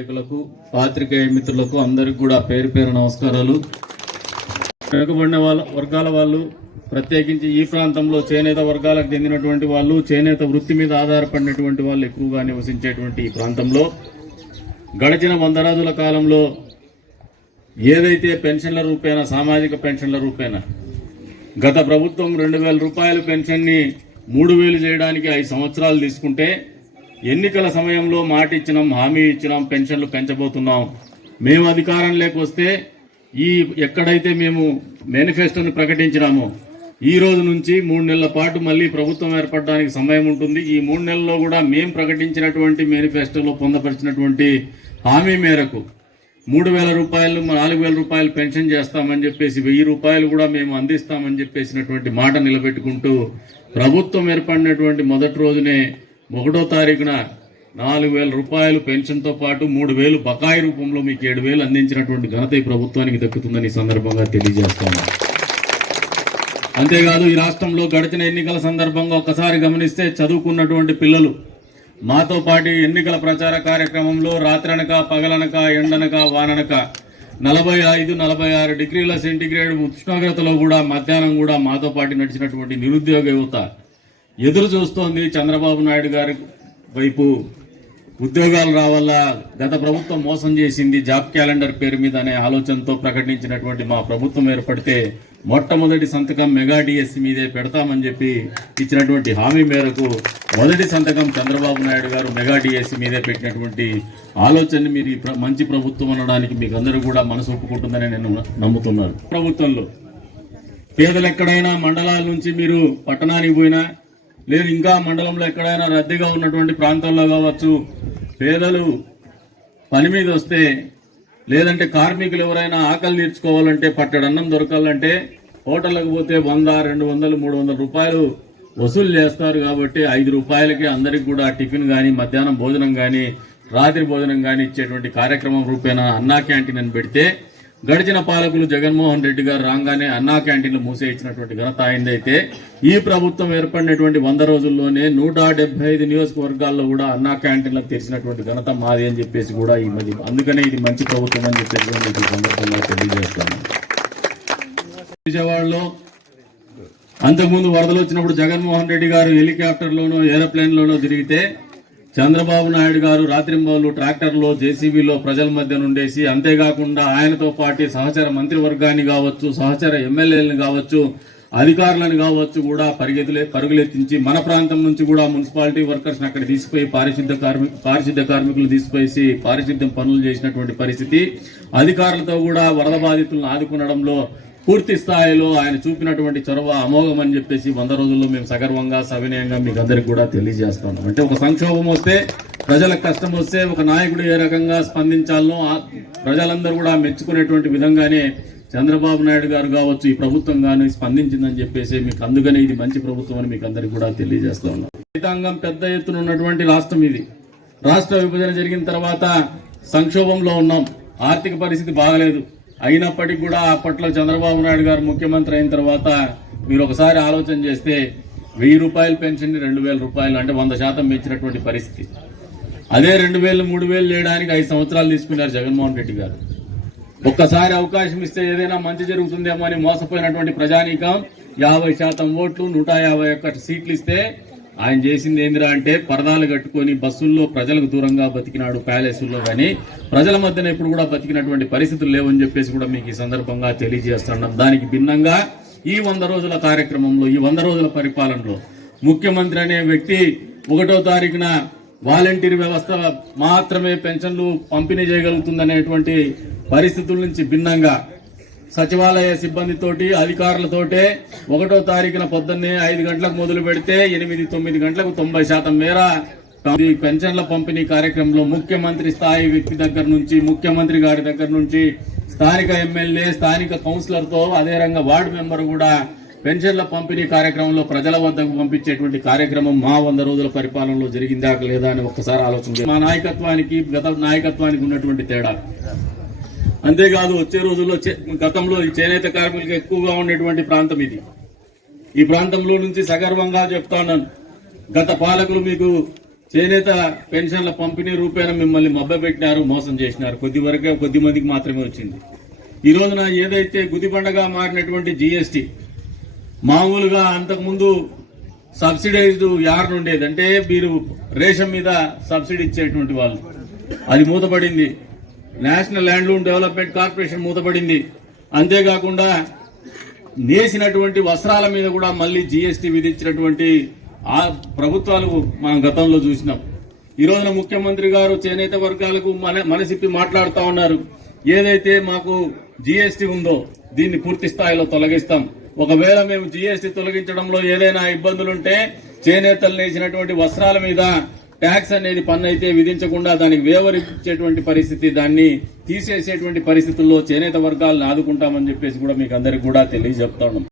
నాయకులకు పాత్రికేయ మిత్రులకు అందరికి కూడా పేరు పేరు నమస్కారాలు. వెనుకబడిన వర్గాల వాళ్ళు, ప్రత్యేకించి ఈ ప్రాంతంలో చేనేత వర్గాలకు చెందినటువంటి వాళ్ళు, చేనేత వృత్తి మీద ఆధారపడినటువంటి వాళ్ళు ఎక్కువగా నివసించేటువంటి ఈ ప్రాంతంలో గడిచిన 100 రోజుల కాలంలో ఏదైతే పెన్షన్ల రూపేణా, సామాజిక పెన్షన్ల రూపేణా గత ప్రభుత్వం 2000 రూపాయల పెన్షన్ని 3000 చేయడానికి 5 సంవత్సరాలు తీసుకుంటే, ఎన్నికల సమయంలో మాట ఇచ్చినాం, హామీ ఇచ్చినాం, పెన్షన్లు పెంచబోతున్నాం. మేము అధికారంలోకి వస్తే ఎక్కడైతే మేము మేనిఫెస్టోని ప్రకటించినామో ఈ రోజు నుంచి 3 నెలల పాటు మళ్ళీ ప్రభుత్వం ఏర్పడడానికి సమయం ఉంటుంది. ఈ 3 నెలల్లో కూడా మేము ప్రకటించినటువంటి మేనిఫెస్టోలో పొందపరిచినటువంటి హామీ మేరకు 3000 రూపాయలు, 4000 రూపాయలు పెన్షన్ చేస్తామని చెప్పేసి 1000 రూపాయలు కూడా మేము అందిస్తామని చెప్పేసినటువంటి మాట నిలబెట్టుకుంటూ ప్రభుత్వం ఏర్పడినటువంటి మొదటి రోజునే 1వ తారీఖున 4000 రూపాయలు పెన్షన్తో పాటు 3000 బకాయి రూపంలో మీకు 7000 అందించినటువంటి ఘనత ఈ ప్రభుత్వానికి దక్కుతుందని ఈ సందర్భంగా తెలియజేస్తాను. అంతేకాదు, ఈ రాష్ట్రంలో గడిచిన ఎన్నికల సందర్భంగా ఒక్కసారి గమనిస్తే చదువుకున్నటువంటి పిల్లలు మాతో పాటు ఎన్నికల ప్రచార కార్యక్రమంలో రాత్రనక, పగలనక, ఎండనక, వాననక 45-46 డిగ్రీల సెంటీగ్రేడ్ ఉష్ణోగ్రతలో కూడా మధ్యాహ్నం కూడా మాతో పాటు నడిచినటువంటి నిరుద్యోగ యువత ఎదురు చూస్తోంది. చంద్రబాబు నాయుడు గారి వైపు ఉద్యోగాలు రావాలా, గత ప్రభుత్వం మోసం చేసింది, జాబ్ క్యాలెండర్ పేరు మీద అనే ఆలోచనతో ప్రకటించినటువంటి మా ప్రభుత్వం ఏర్పడితే మొట్టమొదటి సంతకం మెగా డిఎస్సి మీదే పెడతామని చెప్పి ఇచ్చినటువంటి హామీ మేరకు మొదటి సంతకం చంద్రబాబు నాయుడు గారు మెగా డిఎస్సి మీదే పెట్టినటువంటి ఆలోచనని మీరు మంచి ప్రభుత్వం అనడానికి మీకు అందరూ కూడా మనసు ఒప్పుకుంటుందని నేను నమ్ముతున్నాను. ప్రభుత్వంలో పేదలు ఎక్కడైనా మండలాల నుంచి మీరు పట్టణానికి పోయినా, లేదు ఇంకా మండలంలో ఎక్కడైనా రద్దీగా ఉన్నటువంటి ప్రాంతాల్లో కావచ్చు, పేదలు పని మీద వస్తే, లేదంటే కార్మికులు ఎవరైనా ఆకలి తీర్చుకోవాలంటే, పట్టడన్నం దొరకాలంటే హోటళ్ళకు పోతే 100, 200, 300 రూపాయలు వసూలు చేస్తారు. కాబట్టి 5 రూపాయలకి అందరికి కూడా టిఫిన్ కానీ, మధ్యాహ్నం భోజనం కానీ, రాత్రి భోజనం కానీ ఇచ్చేటువంటి కార్యక్రమం రూపేణా అన్నా క్యాంటీన్ అని పెడితే, గడిచిన పాలకులు జగన్మోహన్ రెడ్డి గారు రాగానే అన్నా క్యాంటీన్లు మూసేయించినటువంటి ఘనత అయిందైతే, ఈ ప్రభుత్వం ఏర్పడినటువంటి 100 రోజుల్లోనే 175 నియోజకవర్గాల్లో కూడా అన్నా క్యాంటీన్లకు తెరిచినటువంటి ఘనత మాది అని చెప్పేసి కూడా ఈ మధ్య, అందుకనే ఇది మంచి ప్రభుత్వం అని చెప్పేసి మీకు సందర్భంగా తెలియజేస్తాను. విజయవాడలో అంతకుముందు వరదలు వచ్చినప్పుడు జగన్మోహన్ రెడ్డి గారు హెలికాప్టర్లోనో, ఏరోప్లేన్లోనో తిరిగితే, చంద్రబాబు నాయుడు గారు రాత్రింబౌలు ట్రాక్టర్లో, జేసీబీలో ప్రజల మధ్య నుండేసి, అంతేకాకుండా ఆయనతో పాటు సహచర మంత్రివర్గాన్ని కావచ్చు, సహచర ఎమ్మెల్యేలను కావచ్చు, అధికారులను కావచ్చు కూడా పరుగులెత్తించి మన ప్రాంతం నుంచి కూడా మున్సిపాలిటీ వర్కర్స్ అక్కడ తీసిపోయి పారిశుద్ధ్య కార్మికులు తీసిపోయి పారిశుద్ధ్యం పనులు చేసినటువంటి పరిస్థితి. అధికారులతో కూడా వరద బాధితులను ఆదుకునడంలో పూర్తి స్థాయిలో ఆయన చూపినటువంటి చొరవ అమోఘం అని చెప్పేసి 100 రోజుల్లో మేము సగర్వంగా, సవినయంగా మీకు అందరికి కూడా తెలియజేస్తాం. అంటే ఒక సంక్షోభం వస్తే, ప్రజలకు కష్టం వస్తే ఒక నాయకుడు ఏ రకంగా స్పందించాలనో ప్రజలందరూ కూడా మెచ్చుకునేటువంటి విధంగానే చంద్రబాబు నాయుడు గారు కావచ్చు, ఈ ప్రభుత్వం కానీ స్పందించిందని చెప్పేసి మీకు, అందుకనే ఇది మంచి ప్రభుత్వం అని మీకు అందరికి కూడా తెలియజేస్తా ఉన్నాం. రైతాంగం పెద్ద ఎత్తున ఉన్నటువంటి రాష్ట్రం ఇది. రాష్ట్ర విభజన జరిగిన తర్వాత సంక్షోభంలో ఉన్నాం, ఆర్థిక పరిస్థితి బాగలేదు. అయినప్పటికీ కూడా అప్పట్లో చంద్రబాబు నాయుడు గారు ముఖ్యమంత్రి అయిన తర్వాత మీరు ఒకసారి ఆలోచన చేస్తే 1000 రూపాయల పెన్షన్ 2000 రూపాయలు, అంటే 100% పెంచినటువంటి పరిస్థితి. అదే 2000, 3000 చేయడానికి 5 సంవత్సరాలు తీసుకున్నారు జగన్మోహన్ రెడ్డి గారు. ఒక్కసారి అవకాశం ఇస్తే ఏదైనా మంచి జరుగుతుందేమో అని మోసపోయినటువంటి ప్రజానీకం 50% ఓట్లు, 151 సీట్లు ఇస్తే ఆయన చేసింది ఏందిరా అంటే, పరదాలు కట్టుకొని బస్సుల్లో ప్రజలకు దూరంగా బతికినాడు, ప్యాలెస్ల్లో. కానీ ప్రజల మధ్యన ఎప్పుడు కూడా బతికినటువంటి పరిస్థితులు లేవని చెప్పేసి కూడా మీకు ఈ సందర్భంగా తెలియజేస్తున్నాం. దానికి భిన్నంగా ఈ 100 రోజుల కార్యక్రమంలో, ఈ 100 రోజుల పరిపాలనలో ముఖ్యమంత్రి అనే వ్యక్తి 1వ తారీఖున వాలంటీర్ వ్యవస్థ మాత్రమే పెన్షన్లు పంపిణీ చేయగలుగుతుందనేటువంటి పరిస్థితుల నుంచి భిన్నంగా సచివాలయ సిబ్బందితోటి, అధికారులతోటే 1వ తారీఖున పొద్దున్నే 5 గంటలకు మొదలు పెడితే 8-9 గంటలకు 90% మేర పెన్షన్ల పంపిణీ కార్యక్రమంలో ముఖ్యమంత్రి స్థాయి వ్యక్తి దగ్గర నుంచి, ముఖ్యమంత్రి గారి దగ్గర నుంచి స్థానిక ఎమ్మెల్యే, స్థానిక కౌన్సిలర్తో, అదే రంగా వార్డు మెంబర్ కూడా పెన్షన్ల పంపిణీ కార్యక్రమంలో ప్రజల వద్దకు పంపించేటువంటి కార్యక్రమం మా 100 రోజుల పరిపాలనలో జరిగిందా లేదా అని ఒక్కసారి ఆలోచించారు. మా నాయకత్వానికి, గత నాయకత్వానికి ఉన్నటువంటి తేడా. అంతేకాదు, వచ్చే రోజుల్లో గతంలో ఈ చేనేత కార్మికులకు ఎక్కువగా ఉండేటువంటి ప్రాంతం ఇది. ఈ ప్రాంతంలో నుంచి సగర్వంగా చెప్తా ఉన్నాను, గత పాలకులు మీకు చేనేత పెన్షన్ల పంపిణీ రూపేణ మిమ్మల్ని మభ్యపెట్టినారు, మోసం చేసినారు. కొద్ది మందికి మాత్రమే వచ్చింది. ఈ రోజున ఏదైతే గుదిబండగా మారినటువంటి జీఎస్టీ, మామూలుగా అంతకుముందు సబ్సిడైజ్డ్ యార్న్ ఉండేది, అంటే మీరు రేషన్ మీద సబ్సిడీ ఇచ్చేటువంటి వాళ్ళు, అది మూతపడింది. నేషనల్ ల్యాండ్లూమ్ డెవలప్మెంట్ కార్పొరేషన్ మూతపడింది. అంతేకాకుండా నేసినటువంటి వస్త్రాల మీద కూడా మళ్ళీ జీఎస్టీ విధించినటువంటి ఆ ప్రభుత్వాలు మనం గతంలో చూసినాం. ఈ రోజున ముఖ్యమంత్రి గారు చేనేత వర్గాలకు మనసిప్పి మాట్లాడుతూ ఉన్నారు. ఏదైతే మాకు జీఎస్టీ ఉందో దీన్ని పూర్తి స్థాయిలో తొలగిస్తాం. ఒకవేళ మేము జీఎస్టీ తొలగించడంలో ఏదైనా ఇబ్బందులుంటే చేనేతలు నేసినటువంటి వస్త్రాల మీద ట్యాక్స్ అనేది పన్ను అయితే విధించకుండా దానికి వేవరించేటువంటి పరిస్థితి, దాన్ని తీసేసేటువంటి పరిస్థితుల్లో చేనేత వర్గాలను ఆదుకుంటామని చెప్పేసి కూడా మీకు అందరికి కూడా తెలియజెప్తాను.